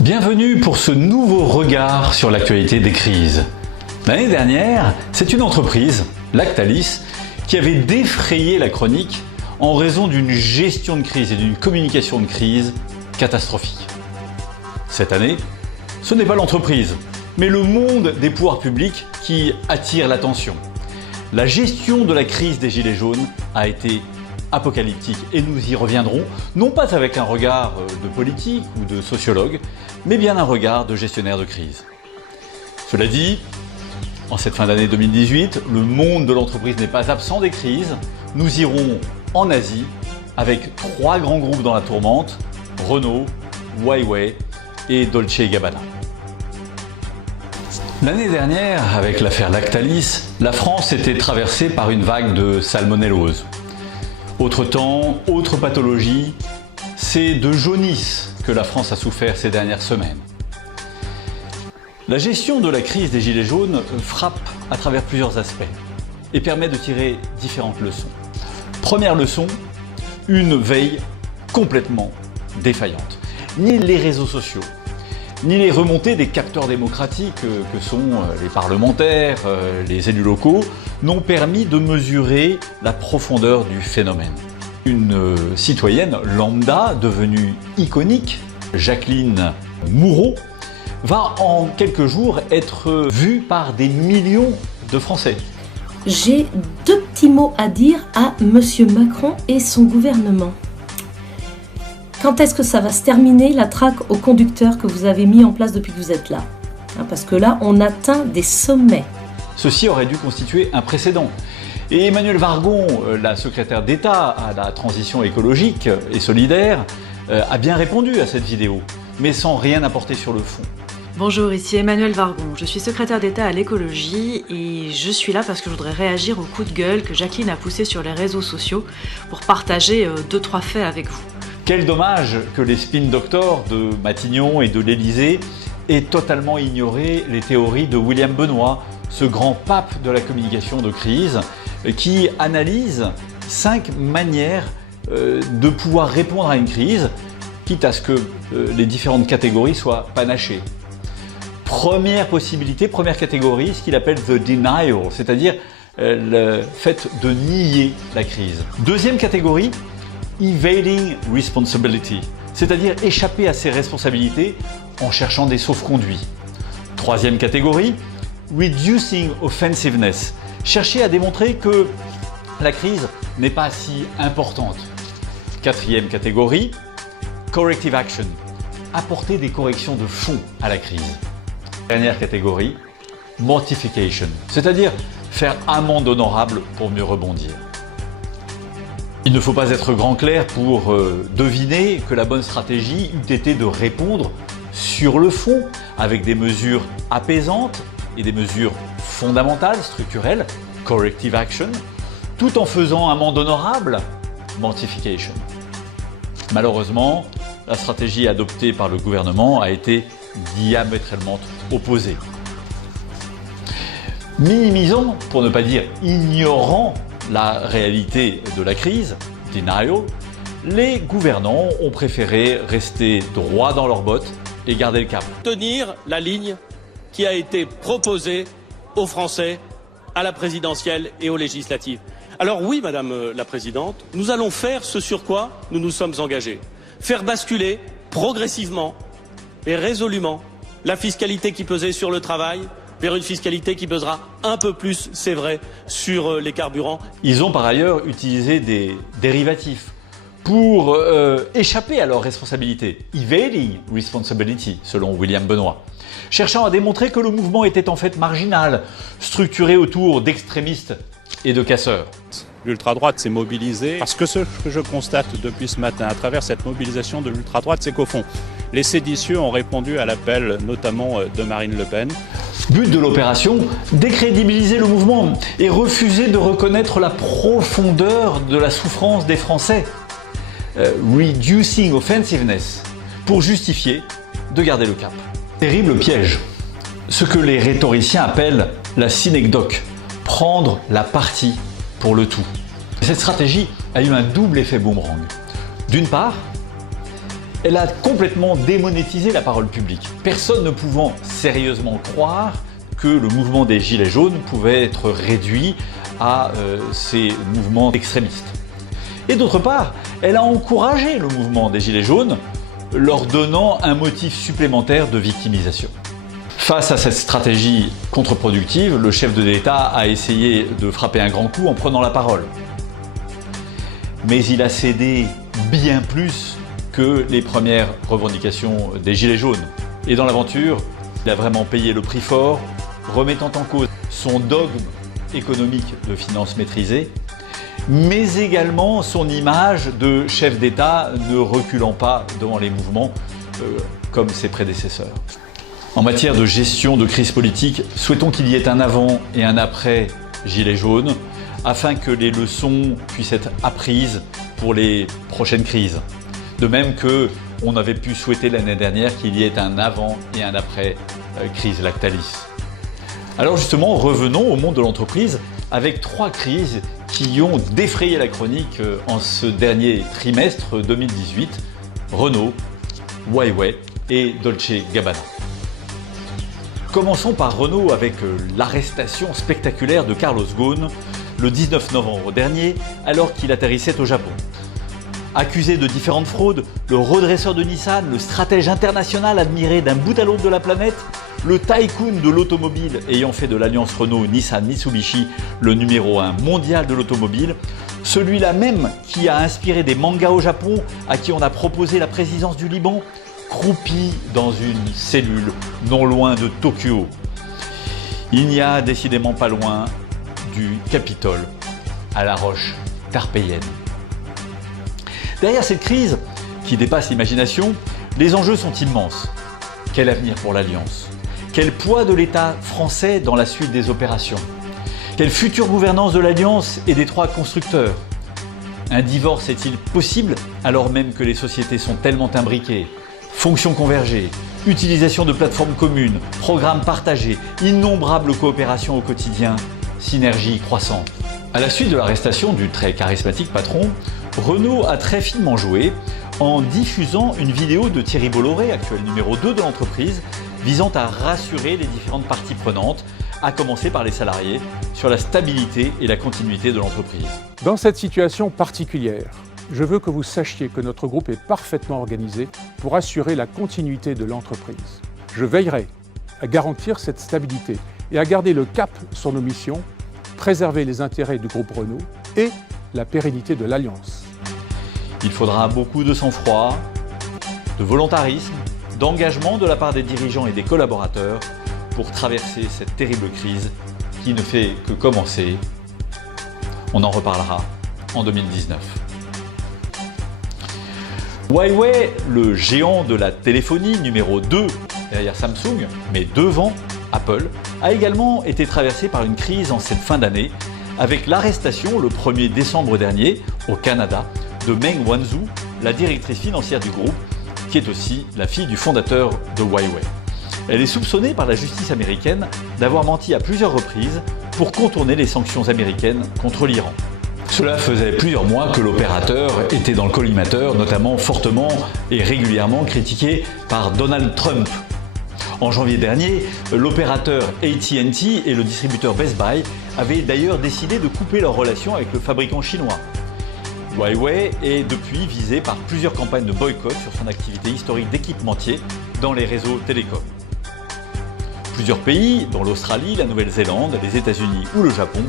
Bienvenue pour ce nouveau regard sur l'actualité des crises. L'année dernière, c'est une entreprise, Lactalis, qui avait défrayé la chronique en raison d'une gestion de crise et d'une communication de crise catastrophique. Cette année, ce n'est pas l'entreprise, mais le monde des pouvoirs publics qui attire l'attention. La gestion de la crise des Gilets jaunes a été apocalyptique et nous y reviendrons, non pas avec un regard de politique ou de sociologue, mais bien un regard de gestionnaire de crise. Cela dit, en cette fin d'année 2018, le monde de l'entreprise n'est pas absent des crises. Nous irons en Asie avec 3 grands groupes dans la tourmente, Renault, Huawei et Dolce & Gabbana. L'année dernière, avec l'affaire Lactalis, la France était traversée par une vague de salmonellose. Autre temps, autre pathologie, c'est de jaunisse que la France a souffert ces dernières semaines. La gestion de la crise des Gilets jaunes frappe à travers plusieurs aspects et permet de tirer différentes leçons. Première leçon, une veille complètement défaillante. Ni les réseaux sociaux, ni les remontées des capteurs démocratiques que sont les parlementaires, les élus locaux, n'ont permis de mesurer la profondeur du phénomène. Une citoyenne lambda devenue iconique, Jacqueline Moureau, va en quelques jours être vue par des millions de Français. J'ai 2 petits mots à dire à Monsieur Macron et son gouvernement. Quand est-ce que ça va se terminer, la traque aux conducteurs que vous avez mis en place depuis que vous êtes là ? Parce que là, on atteint des sommets. Ceci aurait dû constituer un précédent. Et Emmanuelle Wargon, la secrétaire d'État à la transition écologique et solidaire, a bien répondu à cette vidéo, mais sans rien apporter sur le fond. Bonjour, ici Emmanuelle Wargon, je suis secrétaire d'État à l'écologie et je suis là parce que je voudrais réagir au coup de gueule que Jacqueline a poussé sur les réseaux sociaux pour partager 2-3 faits avec vous. Quel dommage que les spin doctors de Matignon et de l'Élysée aient totalement ignoré les théories de William Benoît, ce grand pape de la communication de crise, qui analyse 5 manières de pouvoir répondre à une crise, quitte à ce que les différentes catégories soient panachées. Première possibilité, première catégorie, ce qu'il appelle the denial, c'est-à-dire le fait de nier la crise. Deuxième catégorie, evading responsibility, c'est-à-dire échapper à ses responsabilités en cherchant des sauf-conduits. Troisième catégorie, reducing offensiveness, chercher à démontrer que la crise n'est pas si importante. Quatrième catégorie, corrective action, apporter des corrections de fond à la crise. Dernière catégorie, mortification, c'est-à-dire faire amende honorable pour mieux rebondir. Il ne faut pas être grand clerc pour deviner que la bonne stratégie eût été de répondre sur le fond avec des mesures apaisantes et des mesures fondamentales, structurelles, corrective action, tout en faisant amende honorable, mortification. Malheureusement, la stratégie adoptée par le gouvernement a été diamétralement opposée. Minimisant, pour ne pas dire ignorant, la réalité de la crise, denial, les gouvernants ont préféré rester droit dans leurs bottes et garder le cap. Tenir la ligne qui a été proposée aux Français, à la présidentielle et aux législatives. Alors oui, Madame la Présidente, nous allons faire ce sur quoi nous nous sommes engagés. Faire basculer progressivement et résolument la fiscalité qui pesait sur le travail vers une fiscalité qui pesera un peu plus, c'est vrai, sur les carburants. Ils ont par ailleurs utilisé des dérivatifs pour échapper à leurs responsabilités, evading responsibility, selon William Benoît, cherchant à démontrer que le mouvement était en fait marginal, structuré autour d'extrémistes et de casseurs. L'ultra-droite s'est mobilisée parce que ce que je constate depuis ce matin à travers cette mobilisation de l'ultra-droite, c'est qu'au fond, les séditieux ont répondu à l'appel notamment de Marine Le Pen. But de l'opération, décrédibiliser le mouvement et refuser de reconnaître la profondeur de la souffrance des Français. Reducing offensiveness, pour justifier de garder le cap. Terrible piège, ce que les rhétoriciens appellent la synecdoque, prendre la partie pour le tout. Cette stratégie a eu un double effet boomerang. D'une part, Elle a complètement démonétisé la parole publique, personne ne pouvant sérieusement croire que le mouvement des Gilets jaunes pouvait être réduit à ces mouvements extrémistes. Et d'autre part, elle a encouragé le mouvement des Gilets jaunes, leur donnant un motif supplémentaire de victimisation. Face à cette stratégie contre-productive, le chef de l'État a essayé de frapper un grand coup en prenant la parole. Mais il a cédé bien plus que les premières revendications des Gilets jaunes. Et dans l'aventure, il a vraiment payé le prix fort, remettant en cause son dogme économique de finances maîtrisées, mais également son image de chef d'État ne reculant pas devant les mouvements comme ses prédécesseurs. En matière de gestion de crise politique, souhaitons qu'il y ait un avant et un après Gilets jaunes, afin que les leçons puissent être apprises pour les prochaines crises. De même qu'on avait pu souhaiter l'année dernière qu'il y ait un avant et un après crise Lactalis. Alors justement, revenons au monde de l'entreprise avec 3 crises qui ont défrayé la chronique en ce dernier trimestre 2018, Renault, Huawei et Dolce Gabbana. Commençons par Renault avec l'arrestation spectaculaire de Carlos Ghosn le 19 novembre dernier alors qu'il atterrissait au Japon. Accusé de différentes fraudes, le redresseur de Nissan, le stratège international admiré d'un bout à l'autre de la planète, le tycoon de l'automobile ayant fait de l'alliance Renault-Nissan-Mitsubishi le numéro 1 mondial de l'automobile, celui-là même qui a inspiré des mangas au Japon, à qui on a proposé la présidence du Liban, croupi dans une cellule non loin de Tokyo. Il n'y a décidément pas loin du Capitole à la roche tarpéienne. Derrière cette crise, qui dépasse l'imagination, les enjeux sont immenses. Quel avenir pour l'Alliance? Quel poids de l'État français dans la suite des opérations? Quelle future gouvernance de l'Alliance et des 3 constructeurs? Un divorce est-il possible alors même que les sociétés sont tellement imbriquées? Fonctions convergées, utilisation de plateformes communes, programmes partagés, innombrables coopérations au quotidien, synergie croissante. À la suite de l'arrestation du très charismatique patron, Renault a très finement joué en diffusant une vidéo de Thierry Bolloré, actuel numéro 2 de l'entreprise, visant à rassurer les différentes parties prenantes, à commencer par les salariés, sur la stabilité et la continuité de l'entreprise. Dans cette situation particulière, je veux que vous sachiez que notre groupe est parfaitement organisé pour assurer la continuité de l'entreprise. Je veillerai à garantir cette stabilité et à garder le cap sur nos missions, préserver les intérêts du groupe Renault et la pérennité de l'Alliance. Il faudra beaucoup de sang-froid, de volontarisme, d'engagement de la part des dirigeants et des collaborateurs pour traverser cette terrible crise qui ne fait que commencer. On en reparlera en 2019. Huawei, le géant de la téléphonie numéro 2 derrière Samsung, mais devant Apple, a également été traversé par une crise en cette fin d'année avec l'arrestation le 1er décembre dernier au Canada de Meng Wanzhou, la directrice financière du groupe, qui est aussi la fille du fondateur de Huawei. Elle est soupçonnée par la justice américaine d'avoir menti à plusieurs reprises pour contourner les sanctions américaines contre l'Iran. Cela faisait plusieurs mois que l'opérateur était dans le collimateur, notamment fortement et régulièrement critiqué par Donald Trump. En janvier dernier, l'opérateur AT&T et le distributeur Best Buy avaient d'ailleurs décidé de couper leur relation avec le fabricant chinois. Huawei est depuis visé par plusieurs campagnes de boycott sur son activité historique d'équipementier dans les réseaux télécoms. Plusieurs pays, dont l'Australie, la Nouvelle-Zélande, les États-Unis ou le Japon,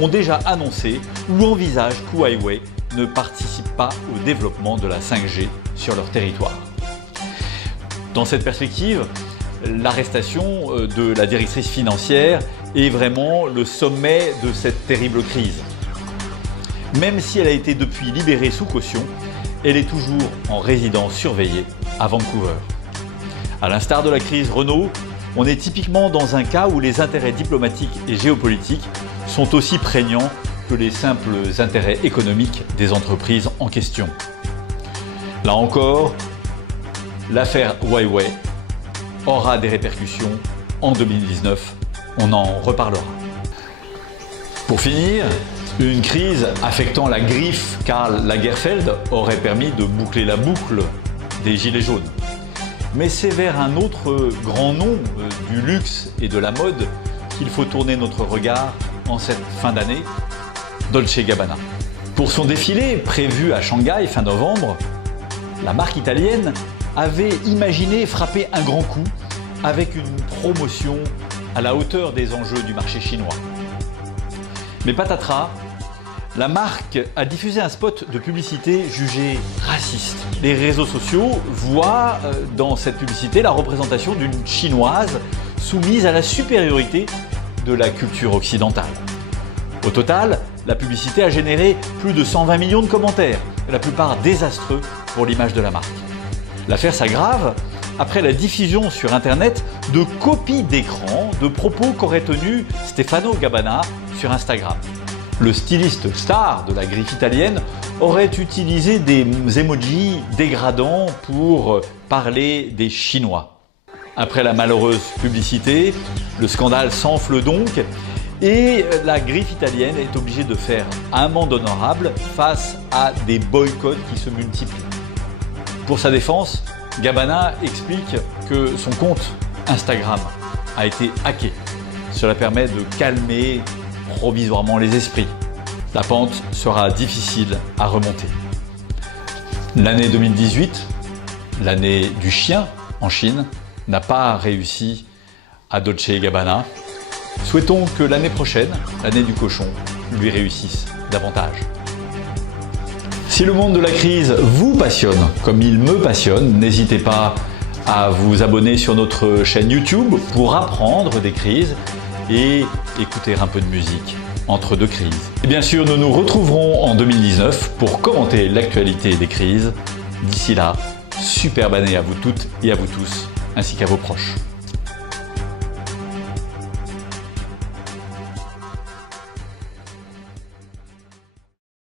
ont déjà annoncé ou envisagent que Huawei ne participe pas au développement de la 5G sur leur territoire. Dans cette perspective, l'arrestation de la directrice financière est vraiment le sommet de cette terrible crise. Même si elle a été depuis libérée sous caution, elle est toujours en résidence surveillée à Vancouver. À l'instar de la crise Renault, on est typiquement dans un cas où les intérêts diplomatiques et géopolitiques sont aussi prégnants que les simples intérêts économiques des entreprises en question. Là encore, l'affaire Huawei aura des répercussions en 2019, on en reparlera. Pour finir, une crise affectant la griffe Karl Lagerfeld aurait permis de boucler la boucle des Gilets jaunes. Mais c'est vers un autre grand nom du luxe et de la mode qu'il faut tourner notre regard en cette fin d'année, Dolce & Gabbana. Pour son défilé prévu à Shanghai fin novembre, la marque italienne avait imaginé frapper un grand coup avec une promotion à la hauteur des enjeux du marché chinois. Mais patatras, la marque a diffusé un spot de publicité jugé raciste. Les réseaux sociaux voient dans cette publicité la représentation d'une chinoise soumise à la supériorité de la culture occidentale. Au total, la publicité a généré plus de 120 millions de commentaires, la plupart désastreux pour l'image de la marque. L'affaire s'aggrave après la diffusion sur Internet de copies d'écran de propos qu'aurait tenus Stefano Gabbana sur Instagram. Le styliste star de la griffe italienne aurait utilisé des emojis dégradants pour parler des Chinois. Après la malheureuse publicité, le scandale s'enfle donc et la griffe italienne est obligée de faire amende honorable face à des boycotts qui se multiplient. Pour sa défense, Gabbana explique que son compte Instagram a été hacké. Cela permet de calmer provisoirement les esprits. La pente sera difficile à remonter. L'année 2018, l'année du chien en Chine, n'a pas réussi à Dolce & Gabbana. Souhaitons que l'année prochaine, l'année du cochon, lui réussisse davantage. Si le monde de la crise vous passionne, comme il me passionne, n'hésitez pas à vous abonner sur notre chaîne YouTube pour apprendre des crises et écouter un peu de musique entre deux crises. Et bien sûr, nous nous retrouverons en 2019 pour commenter l'actualité des crises. D'ici là, superbe année à vous toutes et à vous tous, ainsi qu'à vos proches.